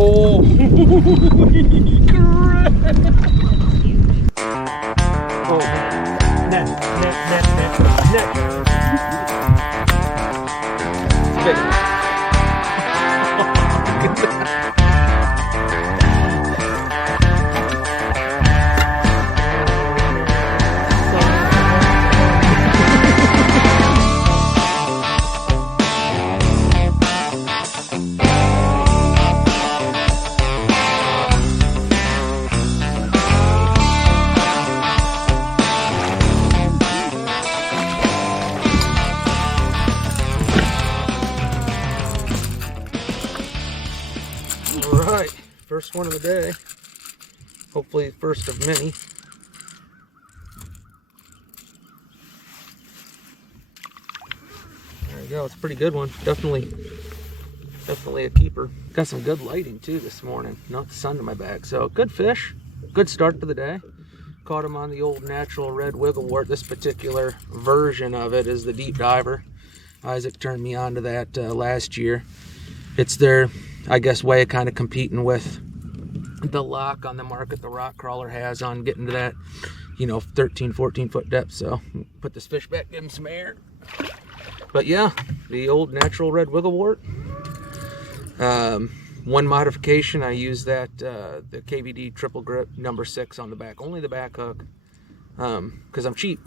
Holy crap! Oh, net. Big. Alright, first one of the day. Hopefully first of many. There we go, it's a pretty good one. Definitely a keeper. Got some good lighting too this morning. Not the sun to my back. So good fish. Good start to the day. Caught him on the old natural red wigglewort. This particular version of it is the deep diver. Isaac turned me on to that last year. It's their, I guess, way of kind of competing with the lock on the market the rock crawler has on getting to that, 13, 14 foot depth. So put this fish back, give him some air. But yeah, the old natural red wigglewort. One modification, I use that the KVD triple grip number 6 on the back, only the back hook, because I'm cheap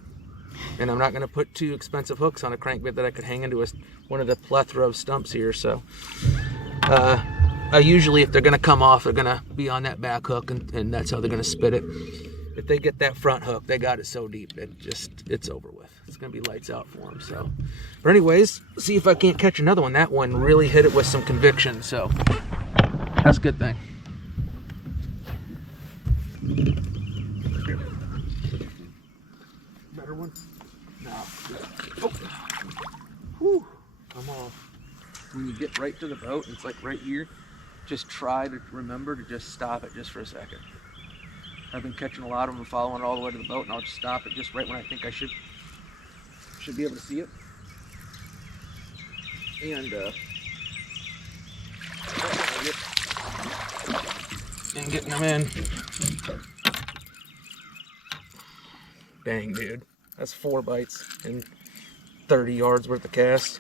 and I'm not going to put 2 expensive hooks on a crankbait that I could hang into one of the plethora of stumps here. So I usually, if they're going to come off, they're going to be on that back hook, and that's how they're going to spit it. If they get that front hook, they got it so deep, it's over with. It's going to be lights out for them. So, but anyways, see if I can't catch another one. That one really hit it with some conviction, so that's a good thing. Better one? No. Oh. Whew. Come on. When you get right to the boat, it's like right here, just try to remember to just stop it just for a second. I've been catching a lot of them, following it all the way to the boat, and I'll just stop it just right when I think I should be able to see it. And getting them in. Dang, dude. That's 4 bites and 30 yards worth of cast.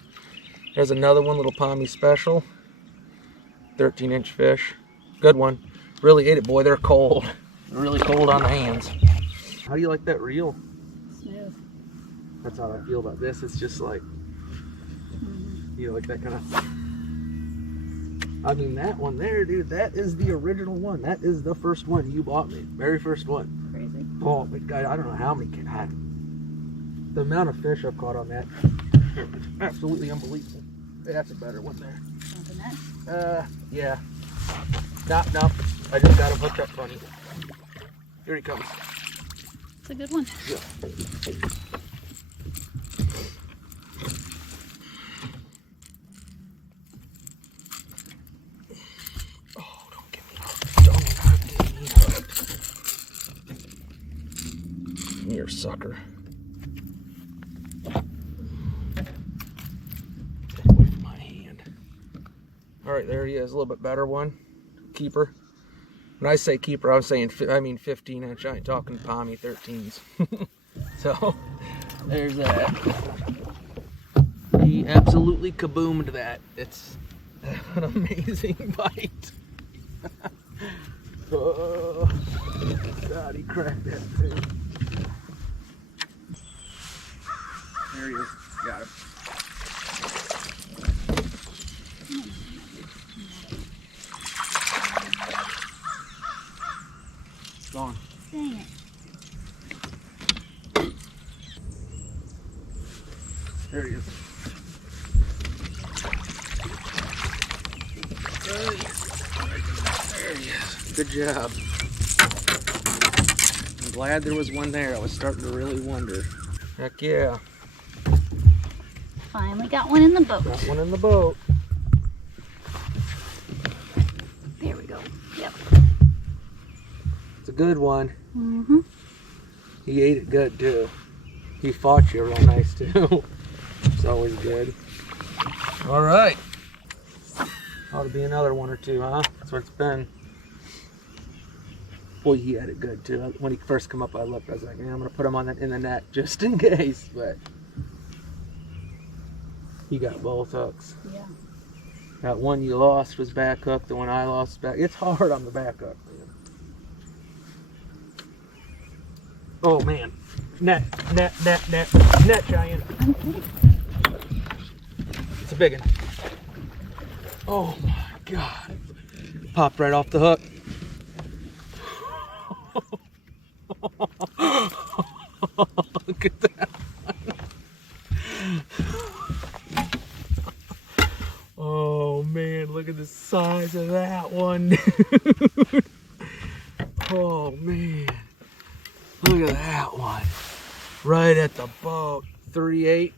There's another one, little Pomme special. 13-inch fish. Good one. Really ate it, boy. They're cold. Really cold on the hands. How do you like that reel? Smooth. That's how I feel about this. It's just like, like that kind of. I mean, that one there, dude, that is the original one. That is the first one you bought me. Very first one. Crazy. Oh, my God, I don't know how many can have. The amount of fish I've caught on that, absolutely unbelievable. That's a better one there. Something that? Yeah. No. I just got him hooked up funny. Here he comes. It's a good one. Yeah. Oh, don't get me hooked. Don't get me hooked. You're a sucker. Get away from my hand. All right, there he is. A little bit better one. Keeper. When I say keeper, I mean 15-inch. I ain't talking Pomme 13s. So, there's that. He absolutely kaboomed that. It's an amazing bite. Oh, God, he cracked that thing. There he is. Got him. Gone. Dang it. There he is. There he is. Good job. I'm glad there was one there. I was starting to really wonder. Heck yeah. Finally got one in the boat. Got one in the boat. There we go. Yep. It's a good one. Mm-hmm. He ate it good too. He fought you real nice too. It's always good. All right. Ought to be another one or two, huh? That's what it's been. Boy, he had it good too. When he first come up, I looked. I was like, man, I'm gonna put him on in the net just in case. But he got both hooks. Yeah. That one you lost was back hook. The one I lost back. It's hard on the back hook, man. Oh man, net, giant. It's a big one. Oh my God! Popped right off the hook. Look at that one. Oh man, look at the size of that one, dude. Oh man, look at that one. Right at the boat, 3/8.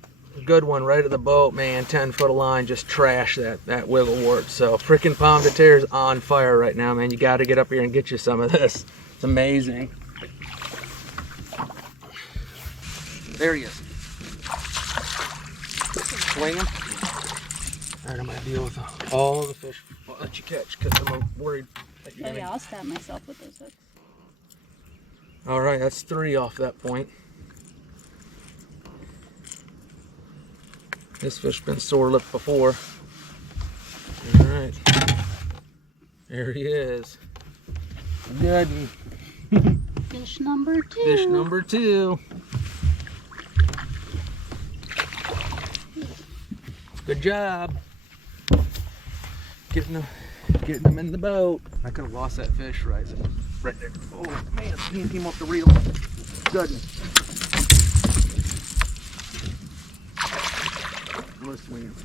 Good one right at the boat, man. 10 foot of line, just trash that wigglewort. So freaking Pomme de Terre is on fire right now, man. You got to get up here and get you some of this. It's amazing. There he is. Swinging. All right, I'm gonna deal with all the fish I'll let you catch because I'm worried that you're Oh yeah, I'll stab myself with those hooks. All right, that's 3 off that point. This fish been sore lipped before. All right, there he is. Good. Fish number 2. Fish number 2. Good job. Getting them in the boat. I could have lost that fish right there. Oh man, he came off the reel. Good. Let's swing him.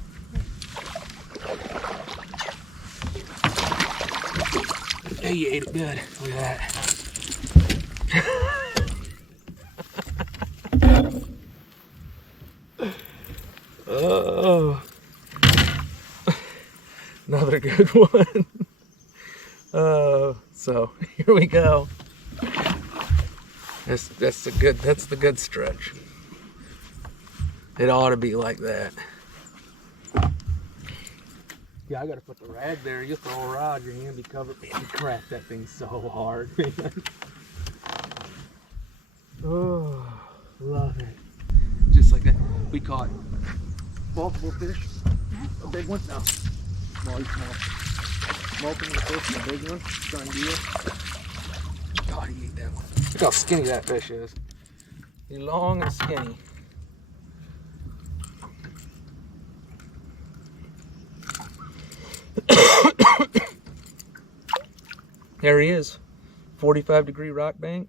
Hey, you ate it good. Look at that. Oh, another good one. So here we go. That's the good stretch. It ought to be like that. Yeah, I gotta put the rag there. You throw a rod, your hand be covered. Man, you crack that thing so hard, man. Oh, love it. Just like that. We caught multiple fish. A big one? No. Small. Multiple fish and a big one. Done deal. God, he ate that one. Look how skinny that fish is. He's long and skinny. There he is. 45-degree rock bank.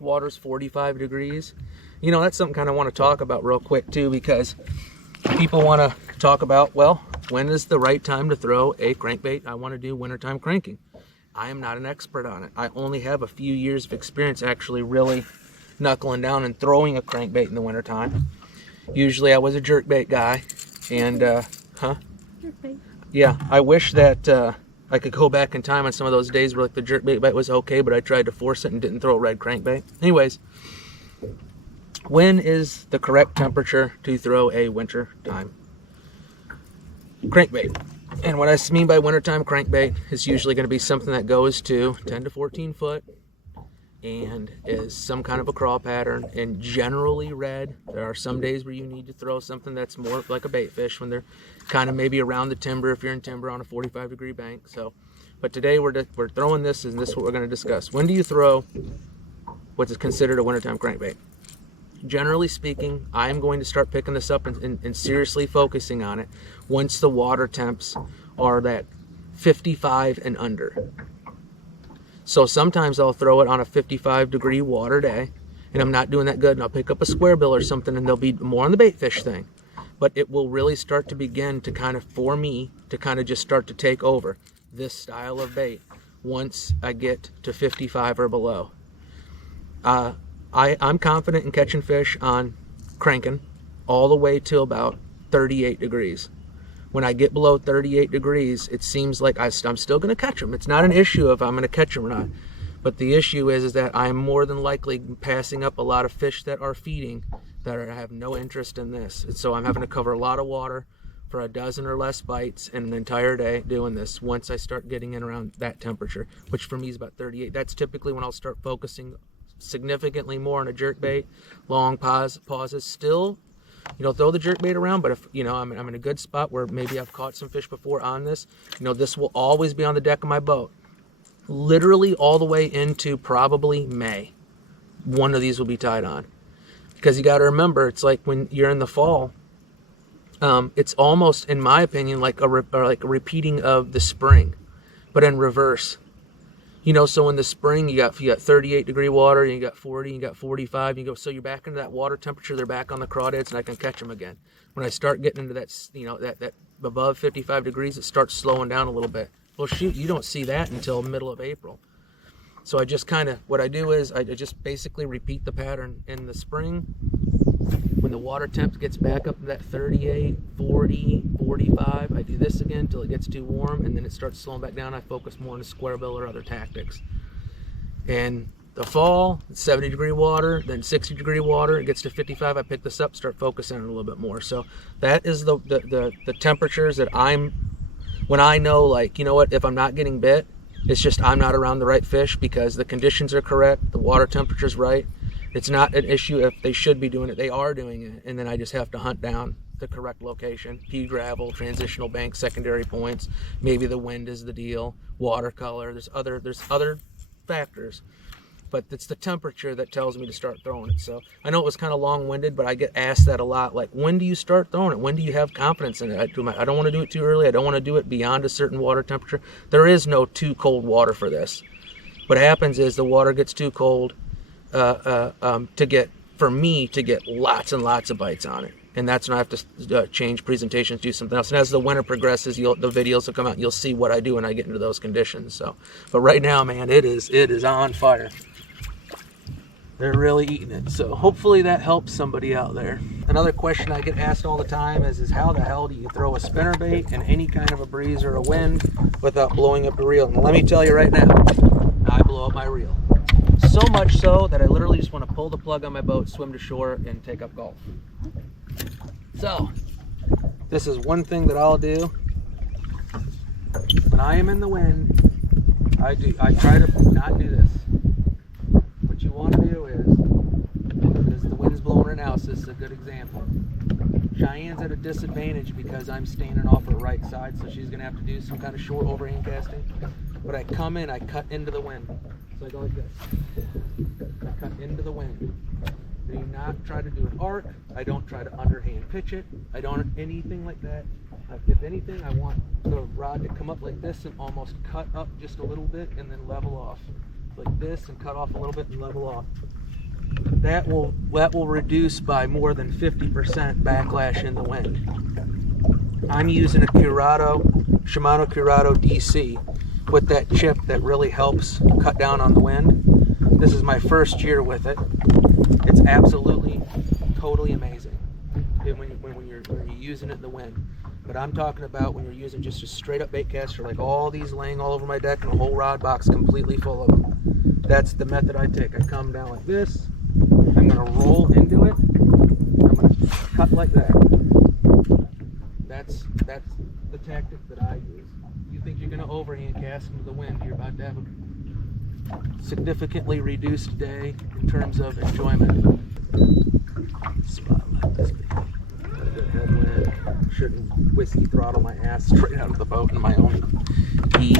Water's 45 degrees. You know, that's something kind of want to talk about real quick too, because people want to talk about, well, when is the right time to throw a crankbait? I want to do wintertime cranking. I am not an expert on it. I only have a few years of experience actually really knuckling down and throwing a crankbait in the wintertime. Usually I was a jerkbait guy, and Jerkbait. yeah, I wish that I could go back in time on some of those days where like the jerkbait bite was okay, but I tried to force it and didn't throw a red crankbait. Anyways, when is the correct temperature to throw a wintertime crankbait? And what I mean by wintertime crankbait is usually going to be something that goes to 10 to 14 foot and is some kind of a crawl pattern and generally red. There are some days where you need to throw something that's more like a bait fish when they're kind of maybe around the timber if you're in timber on a 45-degree bank. So, but today we're throwing this, and this is what we're going to discuss. When do you throw what is considered a wintertime crankbait? Generally speaking, I'm going to start picking this up and seriously focusing on it once the water temps are that 55 and under. So sometimes I'll throw it on a 55-degree water day, and I'm not doing that good, and I'll pick up a square bill or something, and they'll be more on the bait fish thing. But it will really start to begin to kind of, for me, to kind of just start to take over this style of bait once I get to 55 or below. I'm confident in catching fish on cranking all the way till about 38 degrees. When I get below 38 degrees, it seems like I'm still going to catch them. It's not an issue if I'm going to catch them or not. But the issue is that I'm more than likely passing up a lot of fish that are feeding that have no interest in this. And so I'm having to cover a lot of water for a dozen or less bites in an entire day doing this once I start getting in around that temperature, which for me is about 38. That's typically when I'll start focusing significantly more on a jerkbait, long pauses. Still, throw the jerkbait around, but if, I'm in a good spot where maybe I've caught some fish before on this, this will always be on the deck of my boat. Literally all the way into probably May. One of these will be tied on. Because you got to remember, it's like when you're in the fall, it's almost, in my opinion, like a repeating of the spring, but in reverse. So in the spring you got 38-degree water, and you got 40, you got 45, so you're back into that water temperature. They're back on the crawdads, and I can catch them again. When I start getting into that, that above 55 degrees, it starts slowing down a little bit. Well, shoot, you don't see that until middle of April. So I just what I do is I just basically repeat the pattern in the spring. When the water temp gets back up to that 38, 40, 45, I do this again until it gets too warm, and then it starts slowing back down. I focus more on the square bill or other tactics. And the fall, 70-degree water, then 60-degree water, it gets to 55, I pick this up, start focusing on it a little bit more. So that is the temperatures that when I know, like, if I'm not getting bit, it's just I'm not around the right fish because the conditions are correct, the water temperature's right. It's not an issue if they should be doing it. They are doing it, and then I just have to hunt down the correct location. Pea gravel, transitional bank, secondary points. Maybe the wind is the deal. Watercolor. There's other factors, but it's the temperature that tells me to start throwing it. So I know it was kind of long-winded, but I get asked that a lot. Like, when do you start throwing it? When do you have confidence in it? I don't want to do it too early. I don't want to do it beyond a certain water temperature. There is no too cold water for this. What happens is the water gets too cold to get lots and lots of bites on it, and that's when I have to change presentations, do something else. And as the winter progresses, the videos will come out and you'll see what I do when I get into those conditions. So, but right now, man, it is on fire. They're really eating it. So hopefully that helps somebody out there. Another question I get asked all the time is how the hell do you throw a spinnerbait in any kind of a breeze or a wind without blowing up the reel? And let me tell you right now, I blow up my reel. So much so that I literally just want to pull the plug on my boat, swim to shore, and take up golf. So, this is one thing that I'll do. When I am in the wind, I try to not do this. What you want to do is the wind's blowing right now, so this is a good example. Cheyenne's at a disadvantage because I'm standing off her right side, so she's going to have to do some kind of short overhand casting. But I come in, I cut into the wind. So I go like this. I cut into the wind. I do not try to do an arc. I don't try to underhand pitch it. I don't anything like that. If anything, I want the rod to come up like this and almost cut up just a little bit and then level off. Like this, and cut off a little bit and level off. That will reduce by more than 50% backlash in the wind. I'm using a Shimano Curado DC with that chip that really helps cut down on the wind. This is my first year with it. It's absolutely, totally amazing when you're using it in the wind. But I'm talking about when you're using just a straight up bait caster, like all these laying all over my deck and a whole rod box completely full of them. That's the method I take. I come down like this. I'm gonna roll into it. I'm gonna cut like that. That's the tactic that I use. You think you're gonna overhand cast into the wind, you're about to have a significantly reduced day in terms of enjoyment. Spotlight this baby. Got a good headwind. Shouldn't whiskey throttle my ass straight out of the boat in my own pea.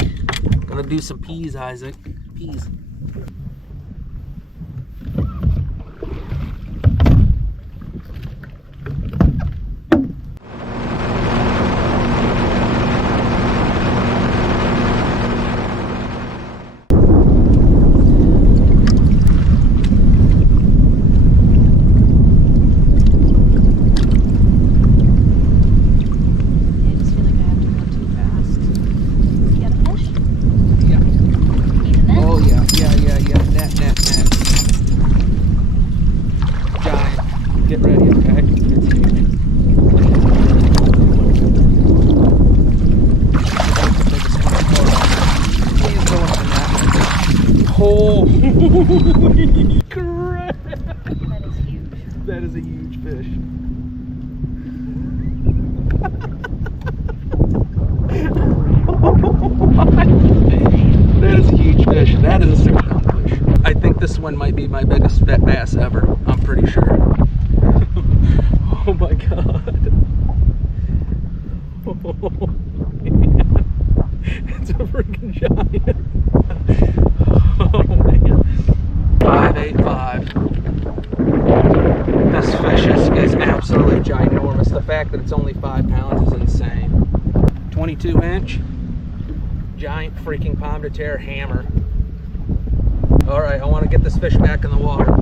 Gonna do some peas, Isaac. Peas. Get ready, okay? It's huge. Holy crap! That is huge. That is a huge fish. That is a super fish. I think this one might be my biggest bass ever. I'm pretty sure. Oh my god. Oh, man. It's a freaking giant. Oh man. 585. This fish is absolutely ginormous. The fact that it's only 5 pounds is insane. 22-inch. Giant freaking Pomme de Terre hammer. Alright, I want to get this fish back in the water.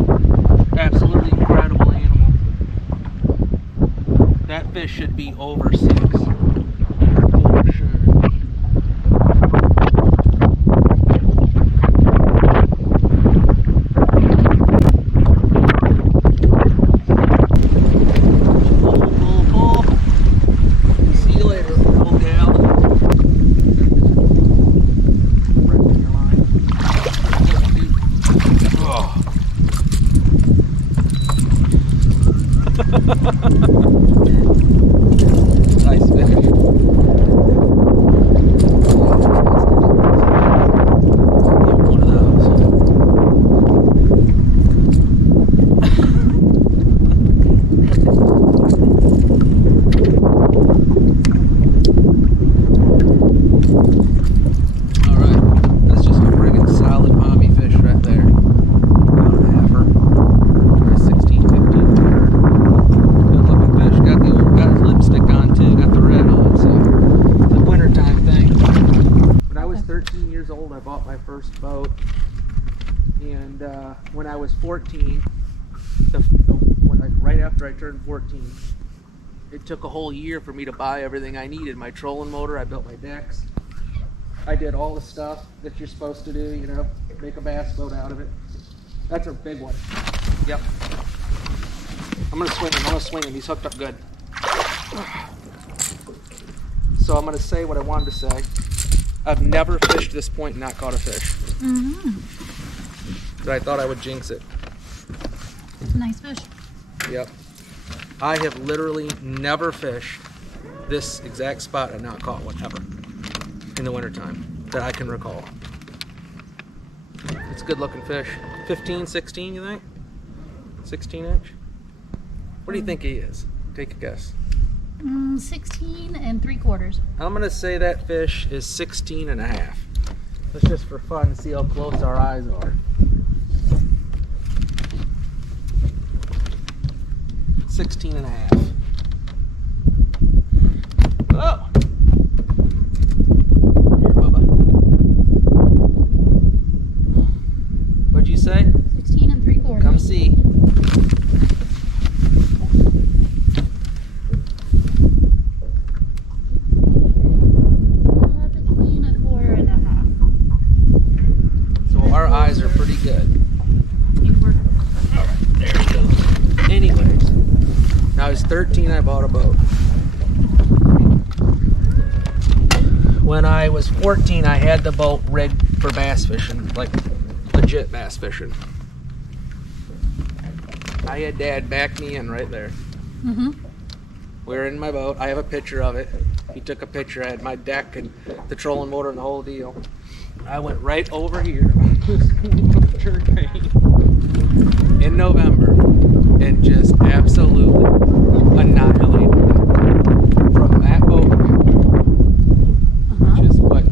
Absolutely incredible animal. That fish should be over 6. For sure. Pull. See you later, little gal. Nice fish. One of those. All right, that's just a friggin' solid pommy fish right there. About a halfer. 16, 15 pounder. Good looking fish. Got his lipstick on too. Got the red on, so it's a wintertime thing. When I was 13 years old, I bought my first boat, and when I was 14, right after I turned 14, it took a whole year for me to buy everything I needed. My trolling motor, I built my decks. I did all the stuff that you're supposed to do, you know, make a bass boat out of it. That's a big one. Yep. I'm gonna swing him. He's hooked up good. So I'm gonna say what I wanted to say. I've never fished this point and not caught a fish. But I thought I would jinx it. It's a nice fish. Yep. I have literally never fished this exact spot and not caught one ever in the wintertime that I can recall. It's a good looking fish. 15, 16, you think? 16-inch? What do you think he is? Take a guess. 16 3/4. I'm gonna say that fish is 16 and a half. That's just for fun to see how close our eyes are. 16 and a half. Oh! Here, Bubba. What'd you say? 16 3/4. Come see. Between a 4 and a half. So our eyes are pretty good. Alright, there we go. Anyways, when I was 13, I bought a boat. When I was 14, I had the boat rigged for bass fishing, like legit bass fishing. I had Dad back me in right there. We were in my boat. I have a picture of it. He took a picture. I had my deck and the trolling motor and the whole deal. I went right over here in November and just absolutely annihilated it. From that boat, which is what,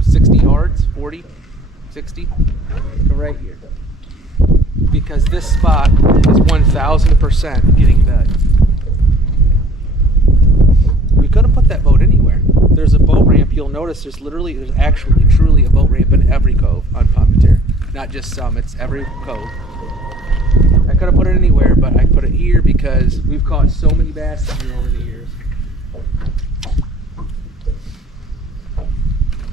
60 yards, 40, 60, to right here. Because this spot is 1000% getting bed. We could have put that boat anywhere. There's a boat ramp. You'll notice there's actually truly a boat ramp in every cove on Pomme de Terre. Not just some, it's every cove. I could have put it anywhere, but I put it here because we've caught so many bass here over the years.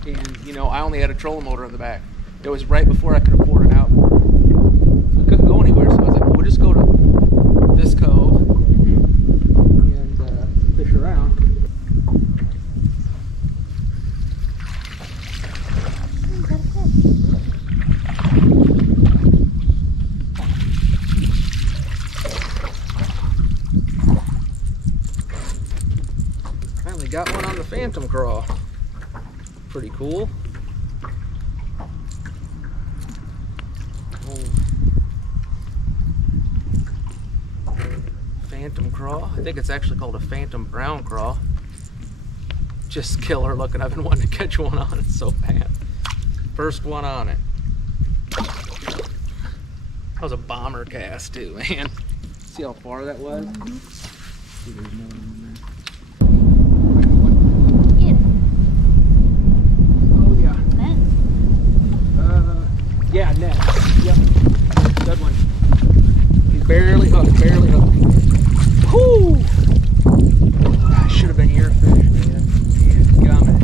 And, you know, I only had a trolling motor on the back. It was right before I could afford an outboard. So I couldn't go anywhere, so I was like, we'll just go to this cove and fish around. Finally got one on the Phantom crawl. Pretty cool. craw. I think it's actually called a phantom brown craw. Just killer looking. I've been wanting to catch one on it so bad. First one on it. That was a bomber cast too, man. See how far that was? See, there's another one in there. Get it. Oh yeah. Net. Yeah, net. Yep. Good one. He's barely hooked, barely hooked. Whoo! That should have been your fish, man. Gummit.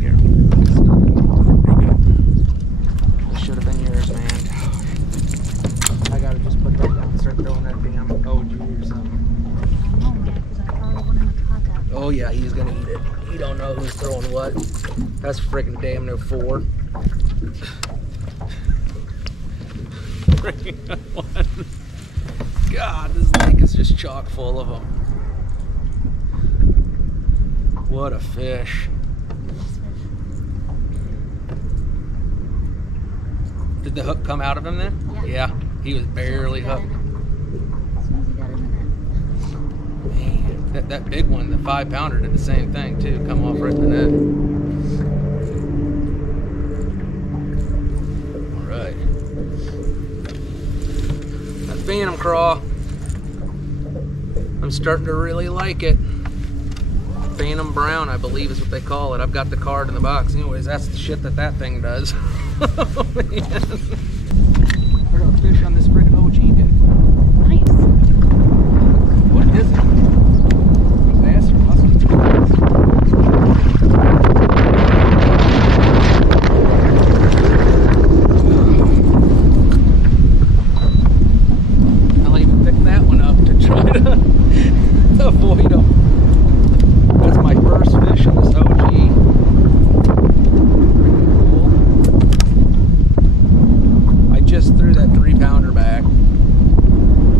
Here. There you go. This should have been yours, man. I gotta just put that down and start throwing that damn OG or something. I don't know yet because I probably went in the contact. Oh yeah, he's gonna eat it. He don't know who's throwing what. That's freaking damn near 4. Freaking one. God, this lake is just chock full of them. What a fish. Did the hook come out of him then? Yeah. Yeah, he was barely hooked. As soon as he got in the net. Man, that big one, the 5-pounder, did the same thing too. Come off right in the net. All right. That phantom craw. I'm starting to really like it. Phantom brown, I believe is what they call it. I've got the card in the box. Anyways, that's the shit that thing does. Oh, man. I got a fish on this friggin' OG dude. Nice. What is it? Bass or muscle? I'll even pick that one up to try to avoid them. That's my first fish in this OG. Cool. I just threw that 3-pounder back.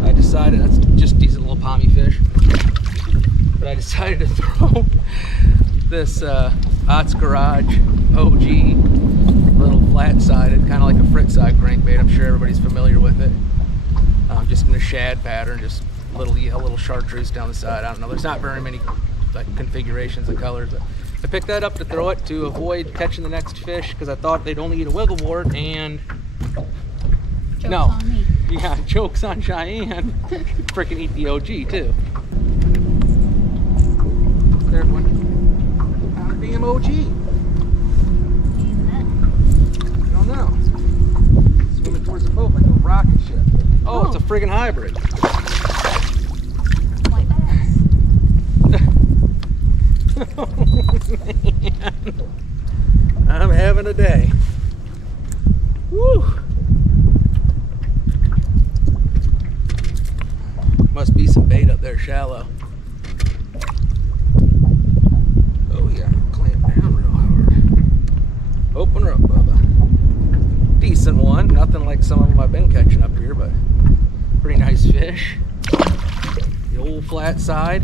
I decided, that's just decent little pommy fish. But I decided to throw this Ott's Garage OG, little flat-sided, kind of like a frit-side crankbait. I'm sure everybody's familiar with it. Just in a shad pattern, just a little chartreuse down the side. I don't know. There's not very many like configurations of colors. But I picked that up to throw it to avoid catching the next fish because I thought they'd only eat a wigglewort and Joke's no. on me. Yeah, joke's on Cheyenne. Freaking eat the OG too. Third one. Found a damn OG. In the net. I don't know. Swimming towards the boat like a rocket ship. Oh, it's a friggin' hybrid. White bass. Oh, man. I'm having a day. Woo! Must be some bait up there shallow. Oh yeah, clamp down real hard. Open her up, Bubba. Decent one. Nothing like some of them I've been catching up here, but pretty nice fish. The old flat side.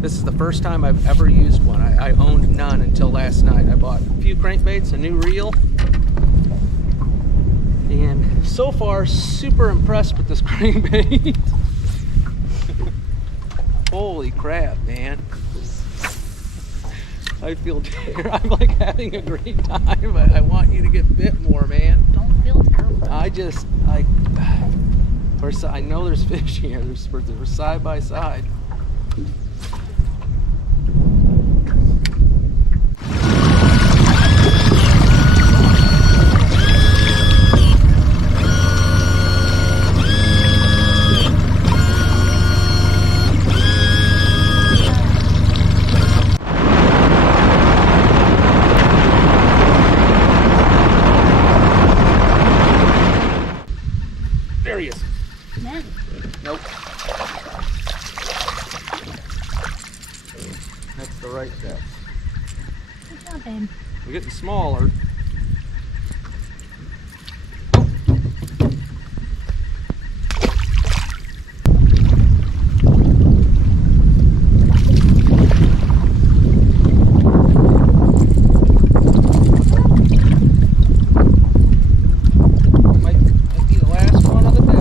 This is the first time I've ever used one. I owned none until last night. I bought a few crankbaits, a new reel, and so far super impressed with this crankbait. Holy crap, man. I feel I'm like having a great time, but I want you to get bit more, man. Don't feel terrible. I know there's fish here. They're side by side. There he is. Net. Nope. That's the right depth. Good job, babe. We're getting smaller. Might be the last one of the day.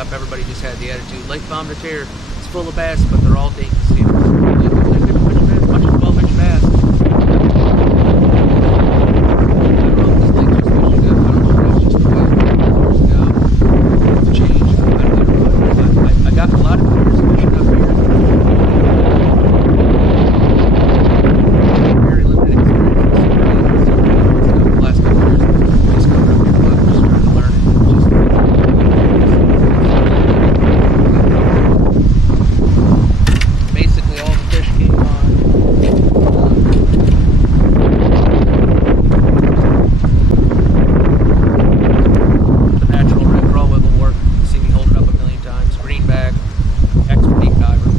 up, everybody just had the attitude. Lake Pomme de Terre, it's full of bass, but they're all dinks. You know? Like, they're good to fish bass, much as 12-inch bass. This lake's just fishing up. I don't know if it's just the way years ago. It's changed. I got a lot of players fishing up here. Very limited experience. The last couple of years, just coming up here, but I'm just trying to learn it. Basically, all the fish came on. The natural red crawl wiggle work. You see me hold it up a million times. Greenback, expert deep diver.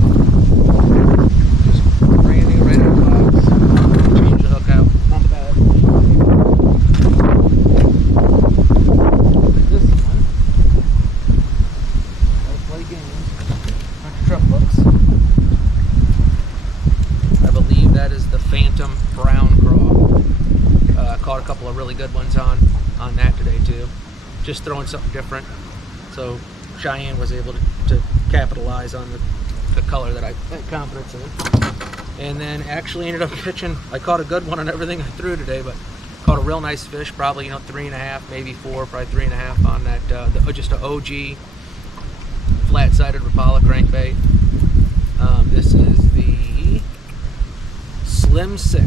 Just brand new, right out of the box. Change the hook out. Not bad. This one. I'll play games. Bunch of truck hooks. I believe that is the Phantom Brown Crawl. Caught a couple of really good ones on that today too. Just throwing something different. So Cheyenne was able to capitalize on the color that I had confidence in. And then actually ended up catching, I caught a good one on everything I threw today, but caught a real nice fish, probably 3.5, maybe 4, probably 3.5 on that, just an OG flat-sided Rapala crankbait. This is the Slim 6.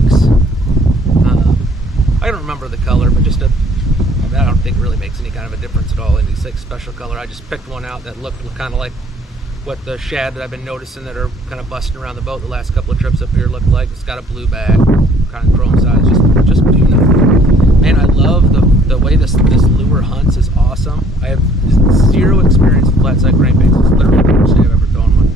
I don't remember the color, but I don't think it really makes any kind of a difference at all in these 6 special color. I just picked one out that looked kind of like what the shad that I've been noticing that are kind of busting around the boat the last couple of trips up here looked like. It's got a blue bag, kind of chrome size, just beautiful. Man, I love the way this lure hunts is awesome. I have zero experience with flat side crankbaits. It's literally the first day I've ever thrown one.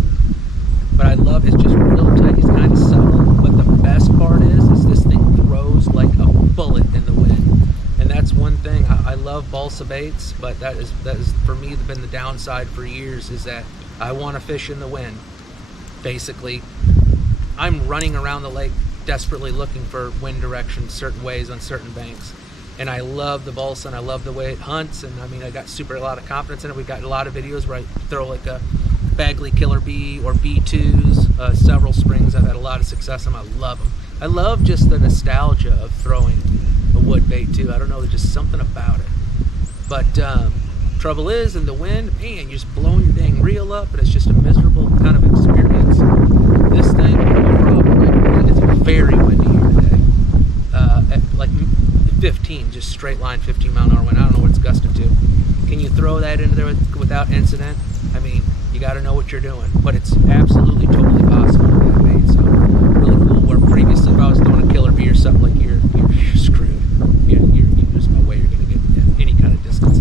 But I love it's just real tight. It's kind of subtle. But the best part is this thing throws like a bullet in the wind. And that's one thing. I love balsa baits, but that is for me been the downside for years, is that I want to fish in the wind. Basically, I'm running around the lake desperately looking for wind direction certain ways on certain banks. And I love the balsa and I love the way it hunts. And I mean, I got a lot of confidence in it. We've got a lot of videos where I throw like a Bagley Killer B or B2s, several springs. I've had a lot of success and I love them. I love just the nostalgia of throwing a wood bait too. I don't know, there's just something about it. But trouble is, in the wind, man, you're just blowing your dang reel up, and it's just a miserable kind of experience. This thing, it's very windy here today. At like 15, just straight line 15 mile an hour wind. I don't know what it's gusting to. Can you throw that into there without incident? I mean, you got to know what you're doing, but it's absolutely totally possible with that bait. So really cool. Where previously, if I was throwing a killer bee or something, like you're screwed. There's no way you're going to get any kind of distance.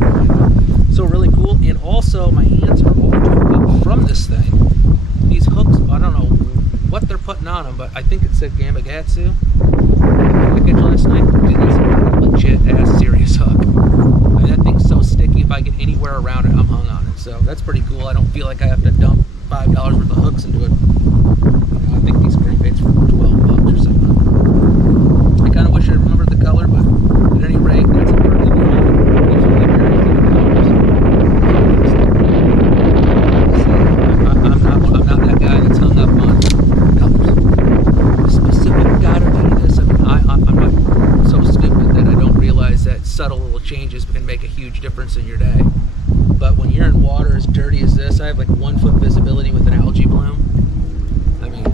So really cool. And also, my hands are all torn up from this thing. These hooks, I don't know what they're putting on them, but I think it said Gamakatsu. I catch last night. Dude, that's a legit ass serious hook. I mean, that thing's so sticky. If I get anywhere around it, I'm hung on it. So that's pretty cool. I don't feel like I have to dump $5 worth of hooks into it. I think these crankbaits were $12 or something. I kind of wish I remembered the color, but at any rate, that's a perfect deal. I'm not that guy that's hung up on colors. Specific gotta do this. I mean, I'm not so stupid that I don't realize that subtle little changes can make a huge difference in your day. But when you're in water as dirty as this, I have like 1 foot visibility with an algae bloom. I mean,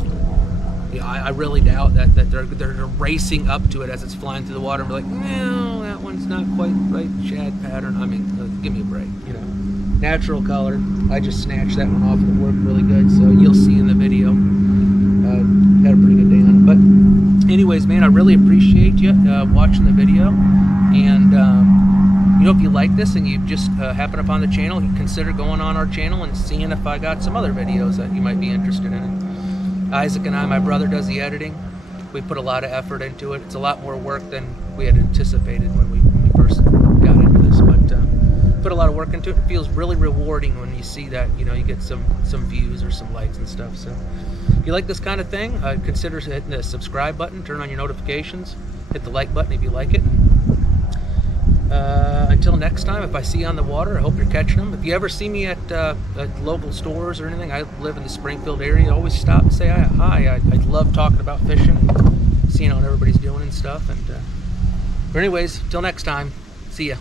yeah, I really doubt that they're racing up to it as it's flying through the water and be like, no, that one's not quite right shad pattern. I mean, give me a break, you know. Natural color. I just snatched that one off and it worked really good. So you'll see in the video. Had a pretty good day on it. But anyways, man, I really appreciate you watching the video. And you know, if you like this and you just happen upon the channel, consider going on our channel and seeing if I got some other videos that you might be interested in. Isaac and I, my brother, does the editing. We put a lot of effort into it. It's a lot more work than we had anticipated when we first got into this, but put a lot of work into it. It feels really rewarding when you see that, you know, you get some views or some likes and stuff. So if you like this kind of thing, consider hitting the subscribe button, turn on your notifications, hit the like button if you like it. And, Until next time, if I see you on the water, I hope you're catching them. If you ever see me at local stores or anything, I live in the Springfield area, always stop and say hi. I love talking about fishing, seeing what everybody's doing and stuff. But anyways, till next time, see ya.